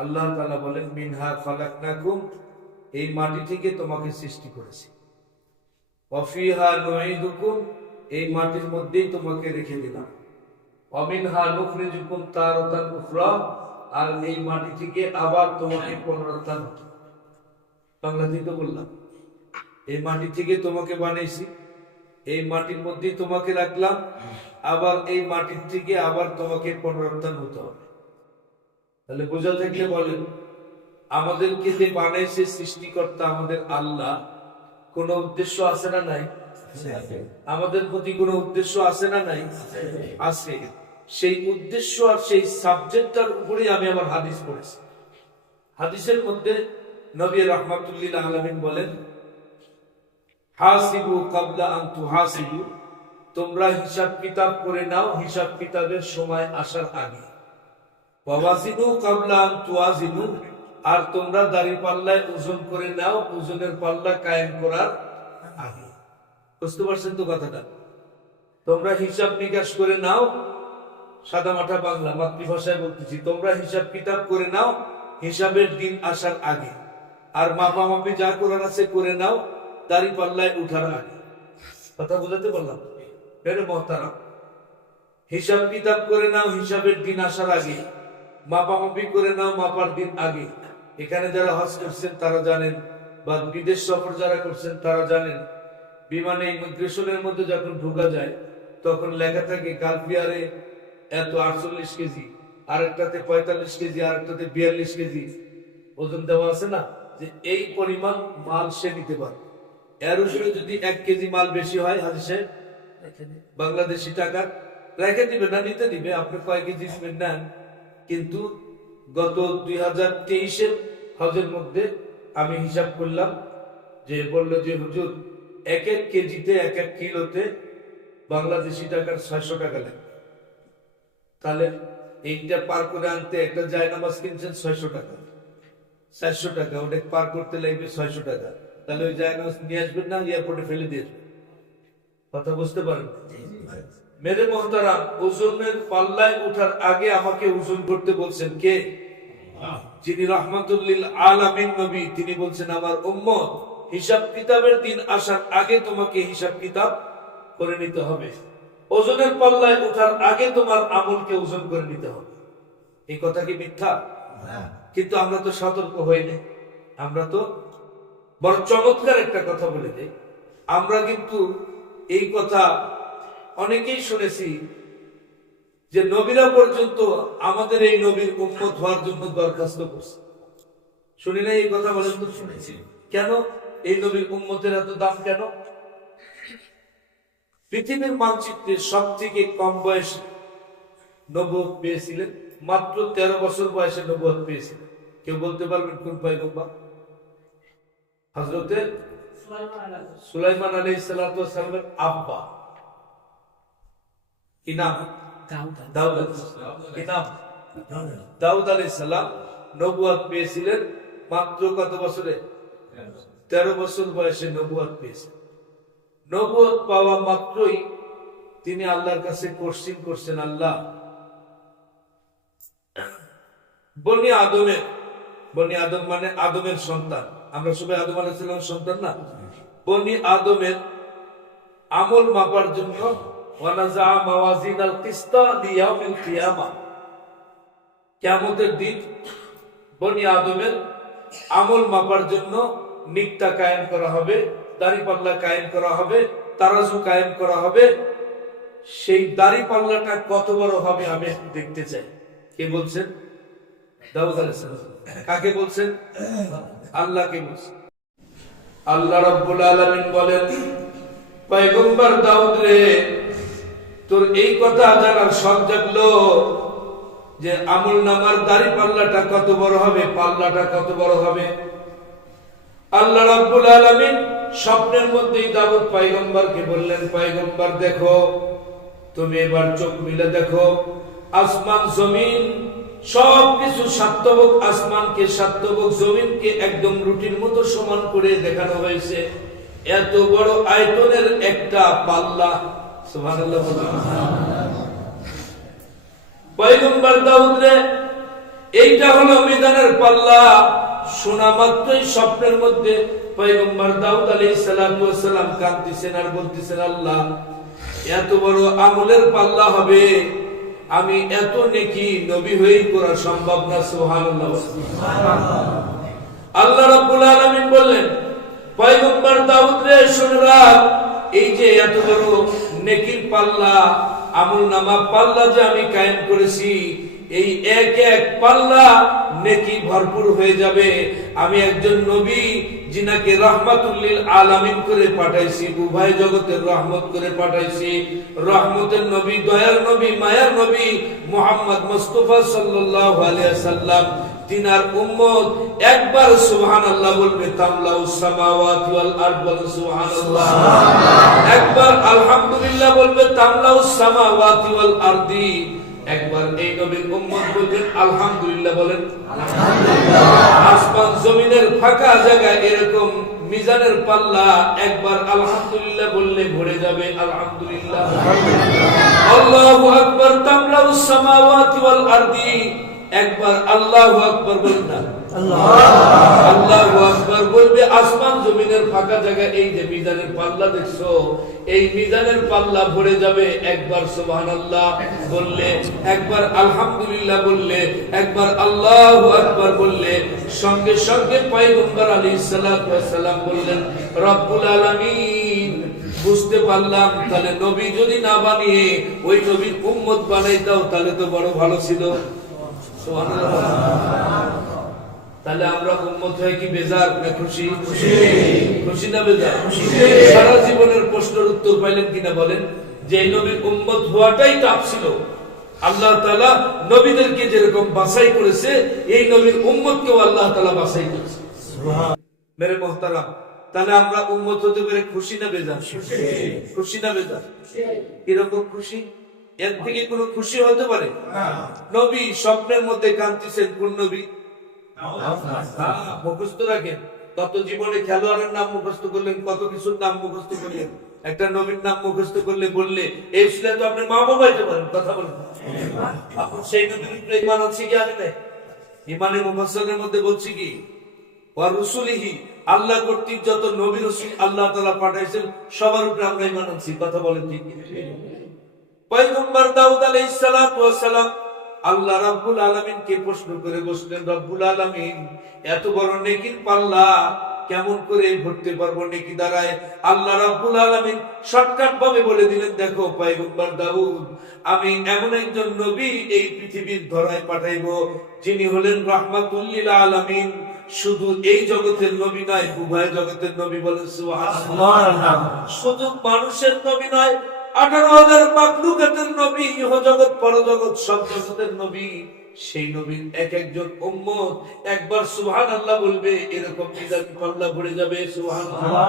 আল্লাহ তাআলা বলেন মিনহা খালাকনাকুম, এই মাটি থেকে তোমাকে সৃষ্টি করেছি, ওয়া ফিহা নুঈদুকুম, এই মাটির মধ্যেই তোমাকে রেখে দিলাম, ওয়া মিনহা নুখরিজুকুম তারাতান উখরা, আর এই মাটি থেকে আবার তোমাকে পুনরুত্থান, বাংলাতেই তো বললাম, এই মাটি থেকে তোমাকে বানাইছি, এই মাটির মধ্যেই তোমাকে রাখলাম, আবার এই মাটির থেকে আবার তোমাকে পুনরুত্থান হতে হবে। তাহলে বোঝা থাকলে বলেন, আমাদেরকে যে বানাইছে সৃষ্টিকর্তা আমাদের আল্লাহ, কোন উদ্দেশ্য আছে না নাই? আমাদের প্রতি কোন উদ্দেশ্য আছে না নাই? আছে। সেই উদ্দেশ্য আর সেই সাবজেক্টটার উপরেই আমি আবার হাদিস পড়েছি। হাদিসের মধ্যে নবী রাহমাতুল্লিল আলামিন বলেন, হাসিবু ক্বাবলা আন তুহাসিবু, তোমরা হিসাব কিতাব করে নাও হিসাব কিতাবের সময় আসার আগে। ওয়াজিনু ক্বাবলা আন তুওয়াজিনু, আর তোমরা দাড়ি পাল্লায় ওজন করে নাও ওজনের পাল্লা কায়েম করার আগে। বুঝতে পারছেন তো কথাটা? তোমরা হিসাব নিকাশ করে নাও, সাদা মাঠা বাংলা মাতৃভাষায় বলতেছি, তোমরা হিসাব কিতাব করে নাও হিসাবের দিন আসার আগে, আর মাপামাপি যা করার আছে করে নাও দাড়ি পাল্লায় উঠার আগে। কথা বুঝাতে পারলাম? মেরে মহতারাম, হিসাব কিতাব করে নাও হিসাবের দিন আসার আগে, মাপামাপি করে নাও মাপার দিন আগে। এখানে যারা হজ করছেন তারা জানেন, বা বিদেশ সফর যারা করছেন তারা জানেন, বিমানে ইমিগ্রেশনের মধ্যে যখন ঢোকা যায় তখন লেখা থাকে গালফিয়ারে এত 48 কেজি, আরেকটাতে 45 কেজি, আরেকটাতে 42 কেজি ওজন দেওয়া আছে না, যে এই পরিমাণ মাল সে নিতে পারে। এর উপরে যদি 1 কেজি মাল বেশি হয়, হাজি সাহেব বাংলাদেশি টাকা রেখে দিবে না, নিতে দিবে, আপনি কয় কেজি নেন। কিন্তু গত 2023-এর হজের মধ্যে আমি হিসাব করলাম, যে বললো যে হুজুর 1 কেজিতে 1 কিলোতে বাংলাদেশি টাকার 600 টাকা লাগবে। তাহলে এইটা পার করে আনতে একটা জায়নামাজ কিনছেন 600 টাকা, 400 টাকা, ওটা পার করতে লাগবে 600 টাকা। তাহলে ওই জায়নামাজ নিয়ে আসবেন না, এয়ারপোর্টে ফেলে দিয়ে আসবেন। কথা বুঝতে পারেন? মেরে মোহতারাম, ওজনের পাল্লায় ওঠার আগে আমাকে ওজন করতে বলছেন কে? যিনি রাহমাতুল্লিল আলামিন নবী, তিনি বলছেন আমার উম্মত হিসাব কিতাবের দিন আসার আগে তোমাকে হিসাব কিতাব করে নিতে হবে। ওজনের পাল্লায় ওঠার আগে তোমার আমলকে ওজন করে নিতে হবে। এই কথা কি মিথ্যা? কিন্তু আমরা তো সতর্ক হইনি। আমরা তো বড় চমৎকার একটা কথা বলে দেই, আমরা কিন্তু এই কথা অনেকেই শুনেছি যে নবীরা পর্যন্ত আমাদের এই নবীর উম্মত হওয়ার জন্য দরখাস্ত করছে। শুনি না এই কথা? বলেন তো। শুনেছি। কেন এই নবীর উম্মতের এত দাম কেন? পৃথিবীর মানচিত্রে সব থেকে কম বয়সে নবুয়ত পেয়েছিলেন, মাত্র 13 বছর বয়সে নবুয়ত পেয়েছিলেন। কেউ বলতে পারবেন কোন পয়গম্বর? হযরতে সুলাইমান আলাইহিস সালাতু ওয়াস সালামের আব্বা। কি নাম? দাউদ। কি নাম? দাউদ আলাইহিস সালাম নবুয়ত পেয়েছিলেন মাত্র কত বছরে? 13 বছর বয়সে নবুয়ত পেয়েছেন। নবুয়ত পাওয়া মাত্রই তিনি আল্লাহর কাছে কোশ্চিন করছেন, আল্লাহ বনি আদম মানে আদমের সন্তান, আমরা সবাই আদম আলাইহিস সালামের সন্তান না? বনি আদমের আমল মাপার জন্য ওয়ানাজা মাওয়াজিনাল কিসতা লিয়াউমিল কিয়ামাহ, কিয়ামতের দিন বনি আদমের আমল মাপার জন্য নিকটা কায়েম করা হবে, দাড়িপাল্লা কায়েম করা হবে, তারাজু কায়েম করা হবে। সেই দাড়িপাল্লাটা কত বড় হবে আমি দেখতে চাই। কে বলছেন? দাউদ আলাইহিস সালাম। কাকে বলছেন? আল্লাহকে বলছেন। আল্লাহ রাব্বুল আলামিন বলেন, পয়গম্বর দাউদ রে, তোর এই কথা জানার শখ জাগলো যে আমল নামার দাড়িপাল্লাটা কত বড় হবে, পাল্লাটা কত বড় হবে। আল্লাহ রাব্বুল আলামিন স্বপ্নের মধ্যেই দাউদ পয়গম্বরকে বললেন, পয়গম্বর দেখো, তুমি এবার চোখ মিলে দেখো, আসমান জমিন সবকিছু সাতবক, আসমানকে সাতবক, জমিনকে একদম রুটির মতো সমান করে দেখানো হয়েছে। এত বড় আয়তনের একটা পাল্লা। সুবহানাল্লাহ। পয়গম্বর দাউদ রে এইটা হলো মিজানের পাল্লা। শোনা মাত্রই স্বপ্নের মধ্যে পয়গম্বর দাউদ আলাইহিস সালাতু ওয়াস সালাম কাঁদতেছেন আর বলতেছেন, আল্লাহ এত বড় আমলের পাল্লা হবে, আমি এত নেকি নবী হয়েই করা সম্ভব না। সুবহানাল্লাহ। আল্লাহ রাব্বুল আলামিন বললেন, পয়গম্বর দাউদ রে শুনে রাখ, এই যে এত বড় নেকির পাল্লা, আমলনামা পাল্লা যে আমি কায়েম করেছি, এই এক এক পাল্লা নেকি ভরপুর হয়ে যাবে। আমি একজন নবী যিনাকে রাহমাতুল লিল আলামিন করে পাঠাইছি, উভয় জগতের রহমত করে পাঠাইছি। রহমতের নবী, দয়ার নবী, মায়ার নবী মুহাম্মদ মুস্তাফা সাল্লাল্লাহু আলাইহি ওয়াসাল্লাম, তিনার উম্মত একবার সুবহানাল্লাহ বলবে, তামলাউস সামাওয়াতি ওয়াল আরদ, বলেন সুবহানাল্লাহ। একবার আলহামদুলিল্লাহ বলবে, তামলাউস সামাওয়াতি ওয়াল আরদি। একবার এই নবীর উম্মত বলবেন আলহামদুলিল্লাহ, বলেন আলহামদুলিল্লাহ। আসমান জমিনের ফাঁকা জায়গা এরকম মিজানের পাল্লা একবার আলহামদুলিল্লাহ বললে ভরে যাবে। আলহামদুলিল্লাহ, আল্লাহু আকবার। তামলাউস সামাওয়াতি ওয়াল আরদি। একবার আল্লাহু আকবার বলেন না, আল্লাহু আকবার বলবে, আসমান জমিনের ফাঁকা জায়গা, এই যে মিজানের পাল্লা দেখছো, এই মিজানের পাল্লা ভরে যাবে। একবার সুবহানাল্লাহ বললে, একবার আলহামদুলিল্লাহ বললে, একবার আল্লাহু আকবার বললে, সঙ্গে সঙ্গে পয়গম্বর আলাইহিস সালাতু ওয়াস সালাম বললেন, রব্বুল আলামিন বুঝতে পারলাম, তাহলে নবী যদি না বানিয়ে ওই নবীর উম্মত বানাইতাও তাহলে তো বড় ভালো ছিল। তাহলে আমরা উম্মত হয়ে কি বেজার না খুশি? খুশি না বেজার? সারা জীবনের প্রশ্নের উত্তর পাইলেন কিনা বলেন? যে নবীর উম্মত হওয়াটাই টাফ ছিল। আল্লাহ তাআলা নবীদেরকে যেরকম বাছাই করেছে, এই নবীর উম্মতকেও আল্লাহ তাআলা বাছাই করেছে। মেরে মুহতারাম, তাহলে আমরা উম্মত হতে পেরে খুশি না বেজার? খুশি না বেজার? কিরকম খুশি? এর থেকে কোনো খুশি হতে পারে? নবী স্বপ্নের মধ্যে কাঁদতেছেন, কোন নবী? মুখস্থ রাখেন। কত জীবনে খেলোয়াড়ের নাম মুখস্থ করলেন, কত কিছুর নাম মুখস্থ করলেন, একটা নবীর নাম মুখস্থ করলে বললে এই ছিল তো আপনি মা বাবা হইতে পারেন। কথা বলেন, আপনি সেই নবীর উপরে ঈমান আছে কি আনে নাই? ঈমানে মুফাসসিরের মধ্যে বলছি কি, ওয়া রুসুলিহি, আল্লাহ কর্তৃক যত নবী রাসূল আল্লাহ তাআলা পাঠাইছেন সবার উপরে আমরা ঈমান আনছি। কথা বলেন ঠিক? পয়গম্বর দাউদ আলাইহিস সালাতু ওয়াস সালাম আল্লাহ রাব্বুল আলামিনকে প্রশ্ন করে বসলেন, রব্বুল আলামিন এত বড় নেকির পাল্লা কেমন করে ভরতে পারবো নেকি দ্বারায়? আল্লাহ রাব্বুল আলামিন শর্টকাট ভাবে বলে দিলেন, দেখো পয়গম্বর দাউদ, আমি এমন একজন নবী এই পৃথিবীর ধরায় পাঠাইবো, যিনি হলেন রাহমাতুল লিল আলামিন। শুধু এই জগতের নবী নয়, উভয় জগতের নবী। বলেন সুবহানাল্লাহ। শুধু মানুষের নবী নয়, 18,000 মাখলুকাতের নবী, ইহ জগৎ পরজগৎ সব জগতের নবী। সেই নবীর এক একজন উম্মত একবার সুবহানাল্লাহ বলবে, এরকম মিজানের পাল্লা ভরে যাবে। সুবহানাল্লাহ।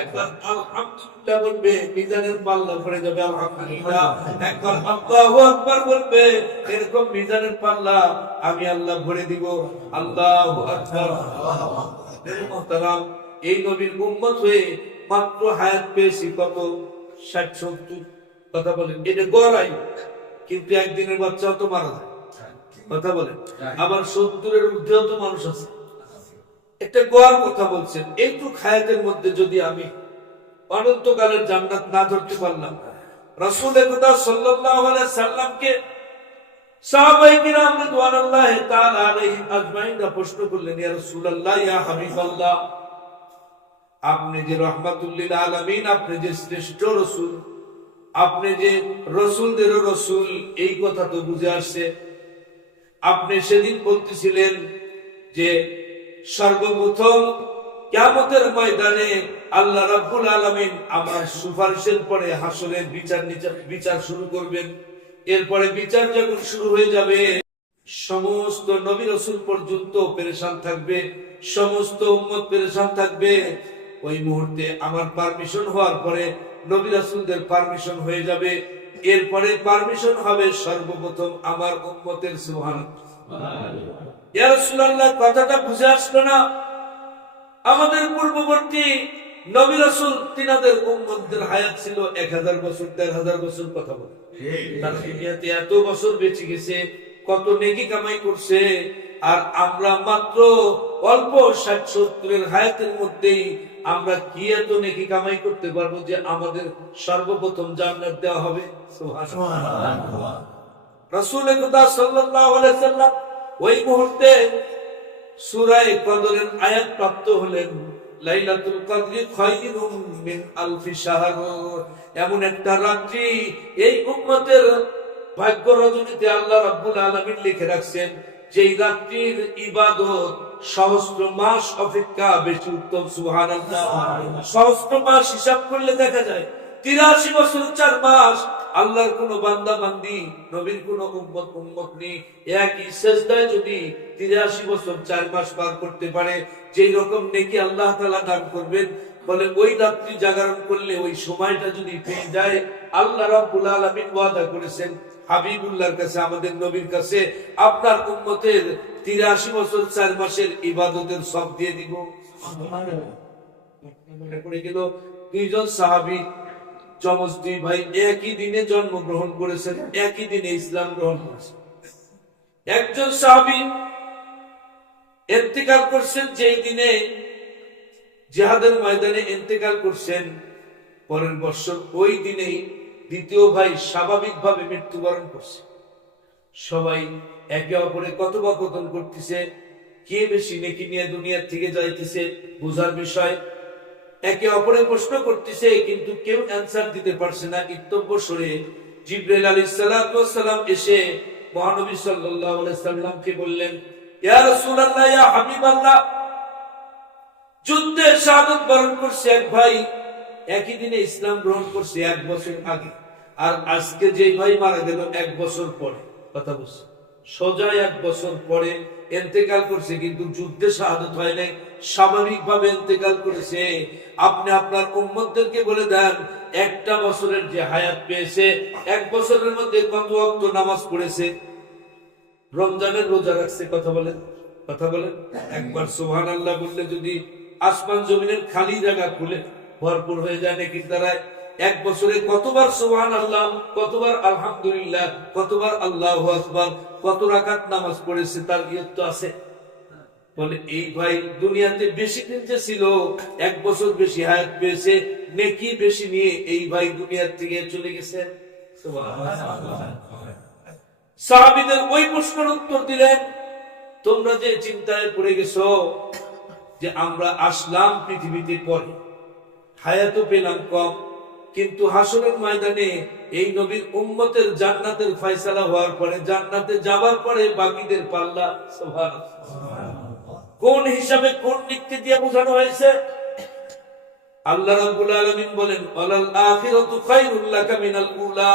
একবার আলহামদুলিল্লাহ বলবে, মিজানের পাল্লা ভরে যাবে। আলহামদুলিল্লাহ। একবার আল্লাহু আকবার বলবে, এরকম মিজানের পাল্লা আমি আল্লাহ ভরে দিব। আল্লাহু আকবার। মুহতারাম, এই নবীর উম্মত হয়ে মাত্র হায়াত পেয়েছি কত? 60-70। কথা বলেন, এটা গড়াই, কিন্তু একদিনের বাচ্চাও তো মারা যায়। কথা বলেন, আবার 70-এর ঊর্ধ্বেও তো মানুষ আছে। একটা গড় কথা বলছেন। এইটুক হায়াতের মধ্যে যদি আমি অনন্তকালের জান্নাত না ধরতে পারলাম, রাসূল খোদা সাল্লাল্লাহু আলাইহি সাল্লামকে সাহাবায়ে কিরাম রিদওয়ানুল্লাহি তাআলা আলাইহিম আজমাইনরা প্রশ্ন করলেন, ইয়া রাসূলুল্লাহ, ইয়া হাবিবাল্লাহ, আপনি যে রাহমাতুল লিল আলামিন, আপনি যে শ্রেষ্ঠ রাসূল, আপনি যে রাসূলদেরও রাসূল, এই কথা তো বুঝে আসছে। আপনি সেদিন বলতেছিলেন যে সর্বপ্রথম কিয়ামতের ময়দানে আল্লাহ রাব্বুল আলামিন আমার সুপারিশের পরে হাসরের বিচার শুরু করবেন। এরপরে বিচার যখন শুরু হয়ে যাবে, সমস্ত নবী রাসূল পর্যন্ত পেরেশান থাকবে, সমস্ত উম্মত পেরেশান থাকবে। ওই মুহূর্তে আমার পারমিশন হওয়ার পরে নবী রাসূলদের পারমিশন হয়ে যাবে। এরপরে পারমিশন হবে সর্বপ্রথম আমার উম্মতের। সুবহানাল্লাহ। ইয়া রাসূলুল্লাহ, কথাটা বুঝে আসলো না? আমাদের পূর্ববর্তী নবী রাসূল তিনাদের উম্মতদের হায়াত ছিল 1000 বছর, 1500 বছর। কথা বলে তারা দুনিয়াতে এত বছর বেঁচে গেছে, কত নেকি কামাই করছে, আর আমরা মাত্র অল্প 60-70 হায়াতের মধ্যেই আমরা কি এত নেকি কামাই করতে পারবো যে আমাদের সর্বপ্রথম জান্নাত দেওয়া হবে? সুবহানাল্লাহ। রাসূল খুদা সাল্লাল্লাহু আলাইহি সাল্লাম ওই মুহূর্তে সূরা কদরের আয়াত প্রাপ্ত হলেন, লাইলাতুল কদরি খায়রুম মিন আলফি শাহর। এমন একটা রাত্রি এই উম্মতের ভাগ্য রজনীতে আল্লাহ রাব্বুল আলামিন লিখে রাখছেন, যেই রাত্রির ইবাদত সহস্র মাস অপেক্ষা বেশি উত্তম। সুবহানাল্লাহ। সহস্র মাস হিসাব করলে দেখা যায় 83 বছর 4 মাস আল্লাহর কোন বান্দা বান্দি, নবীর কোন উম্মত নেই, একই সেজদায় যদি 83 বছর 4 মাস পার করতে পারে, যেই রকম নেকি আল্লাহ তাআলা দান করবেন, বলে ওই রাত্রি জাগরণ করলে ওই সময়টা যদি পেয়ে যায়, আল্লাহ রাব্বুল আলামিন ওয়াদা করেছেন হাবিবুল্লাহর কাছে, আমাদের নবীর কাছে, আপনার উম্মতের 83 বছর 4 মাসের ইবাদতের সব দিয়ে দিব। মনে পড়ে গেল দুইজন সাহাবী, যমজ দুই ভাই, একই দিনে জন্মগ্রহণ করেছেন, একই দিনে ইসলাম গ্রহণ করেছেন। একজন সাহাবী ইন্তেকাল করছেন যেই দিনে জিহাদের ময়দানে ইন্তেকাল করছেন, পরের বছর ওই দিনেই দ্বিতীয় ভাই স্বাভাবিকভাবে মৃত্যুবরণ করছে। সবাই একে অপরে কথোপকথন করতেছে, কে বেশি নেকি নিয়ে দুনিয়া থেকে যাইতেছে বুঝার বিষয়। একে অপরে প্রশ্ন করতেছে, কিন্তু কেউ অ্যানসার দিতে পারছে না। ইত্তব্য সরে জিবরাইল আলাইহিস সালাম এসে মহানবী সাল্লাল্লাহু আলাইহি সাল্লামকে বললেন, ইয়া রাসূলুল্লাহ, ইয়া হাবিবাল্লাহ, যুদ্ধে শাহাদাত বরণ করছে এক ভাই, একই দিনে ইসলাম গ্রহণ করছে 1 বছর আগে, আর আজকে যেই ভাই মারা গেল 1 বছর পরে। কথা বলছে সোজা 1 বছর পরে ইন্তেকাল করছে, কিন্তু যুদ্ধে শাহাদাত হয় নাই, স্বাভাবিকভাবে ইন্তেকাল করেছে। আপনি আপনার উম্মতদেরকে বলে দেন, একটা বছরের যে হায়াত পেয়েছে, 1 বছরের মধ্যে কত ওয়াক্ত নামাজ পড়েছে, রমজানের রোজা রাখছে। কথা বলেন, কথা বলেন। একবার সুবহানাল্লাহ বললে যদি আসমান জমিনের খালি জায়গা খুলে ভরপুর হয়ে যায় নেকির দ্বারায়। 1 বছরে কতবার সুবহানাল্লাহ, কতবার আলহামদুলিল্লাহ, কতবার আল্লাহু আকবার, কত রাকাত নামাজ পড়েছে, তার ইয়ত তো আছে। বলে এই ভাই দুনিয়াতে বেশি দিন যে ছিল, 1 বছর বেশি হায়াত পেয়েছে, নেকি বেশি নিয়ে এই ভাই দুনিয়ার থেকে চলে গেছে। সুবহানাল্লাহ। সাহাবীদের ওই প্রশ্নের উত্তর দিলেন, তোমরা যে চিন্তায় পড়ে গেছো যে আমরা আসলাম পৃথিবীতে পরে, হায়াতও পেলাম কম, কিন্তু হাসরের ময়দানে এই নবীর উম্মতের জান্নাতের ফয়সালা হওয়ার পরে, জান্নাতে যাবার পরে বাকিদের পাল্লা। সুবহানাল্লাহ। কোন হিসাবে কোন দিকটি দিয়ে বোঝানো হয়েছে? আল্লাহ রাব্বুল আলামিন বলেন, ওয়ালাল আখিরাতু খায়রুল লাকা মিনাল উলা।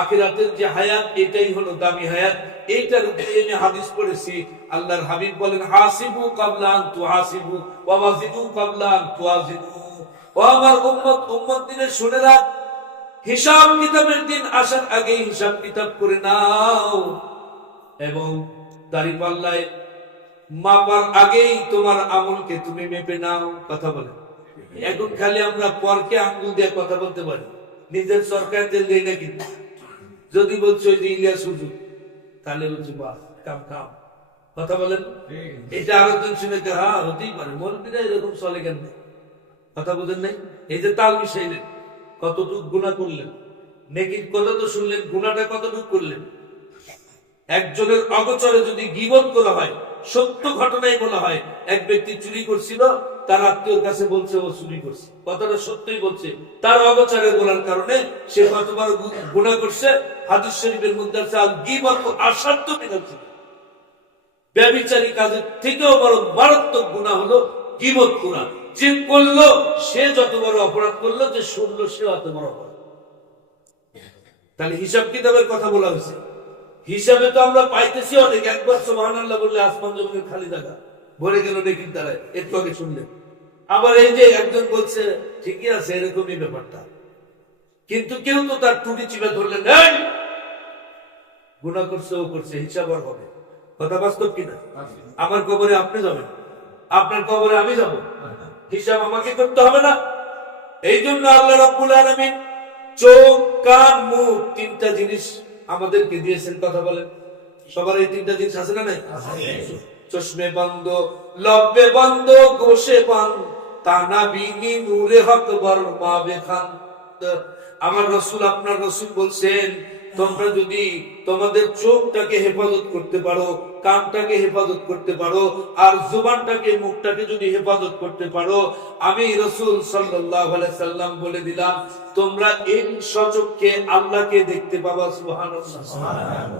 আখিরাতের যে হায়াত, এটাই হলো দামি হায়াত। এইটার উপরে আমি হাদিস পড়েছি, আল্লাহর হাবিব বলেন, হাসিবু কাবলা আন তুহাসিবু ওয়া ওয়াজিনু কাবলা আন তুওয়াজিনু। ও আমার উম্মত দিনে শুনে রাখ, হিসাব কিতাবের দিন আসার আগে হিসাব কিতাব করে নাও, এবং দাড়িপাল্লায় মাপার আগেই তোমার আমলকে তুমি মেপে নাও। কথা বলে এখন খালি আমরা পরকে আঙ্গুল দিয়ে কথা বলতে পারি, নিজের সরকারদের দেই না। কিন্তু যদি বলছো যে ইলিয়াস হুজুর, তাহলে বলছে বাহ কাম কাম। কথা বলেন, এটা আরেকজন শুনে হ্যাঁ হতেই পারে, মৌলবীরা এরকম চলে কেন? কথা বলেন নাই? এই যে তাল মিশাইলেন, কতটুক গুনাহ করলেন, নেকির কথা তো শুনলেন, গুনাহটা কতটুক করলেন? একজনের অগোচরে যদি গীবত করা হয়, সত্য ঘটনাই বলা হয়, এক ব্যক্তি চুরি করছিল, তার আত্মীয়র কাছে বলছে ও চুরি করছে, কথাটা সত্যই বলছে, তার অগোচরে বলার কারণে সে কতবার গুনাহ করছে। হাদিস শরীফের মধ্যে আছে, আল গীবত আসাধ্য মিনাল জিনা। ব্যভিচারী কাজের থেকেও বড় মারাত্মক গুনাহ হলো গীবত করা। যে করলো সে যত বড় অপরাধ করলো, যে শুনলো সে অত বড় অপরাধ। তাহলে হিসাব কিতাবের কথা বলা হয়েছে, হিসাবে তো আমরা পাইতেছি অনেক। একবার সুবহানাল্লাহ বললে আসমান জমিনের খালি জায়গা ভরে গেল নেকির দ্বারা, একটু আগে শুনলেন। আবার এই যে একজন বলছে ঠিকই আছে, এরকমই ব্যাপারটা, কিন্তু কেউ তো তার টুটি চিপে ধরলেন, এই গুনাহ করছে, ও করছে, হিসাব আর হবে। কথা বাস্তব কিনা? আমার কবরে আপনি যাবেন, আপনার কবরে আমি যাব, হিসাব আমাকে করতে হবে না? এই জন্য আল্লাহ রাব্বুল আলামিন চোখ, কান, মুখ, 3টা জিনিস আমাদেরকে দিয়েছেন। কথা বলেন, সবার এই তিনটা জিনিস আছে না নাই? চশমে বন্ধ, লব্বে বন্ধ, গোশে বন্ধ, তানা বিনি নূরে হক বর্মাবে খান। আমার রসুল, আপনার রসুল বলছেন, তোমরা যদি তোমাদের চোখটাকে হেফাজত করতে পারো, কানটাকে হেফাজত করতে পারো, আর জুবানটাকে, মুখটাকে যদি হেফাজত করতে পারো, আমি রসুল সাল্লাল্লাহু আলাইহি সাল্লাম বলে দিলাম, তোমরা এই সচক্ষে আল্লাহকে দেখতে পাবা। সুবহানাল্লাহ।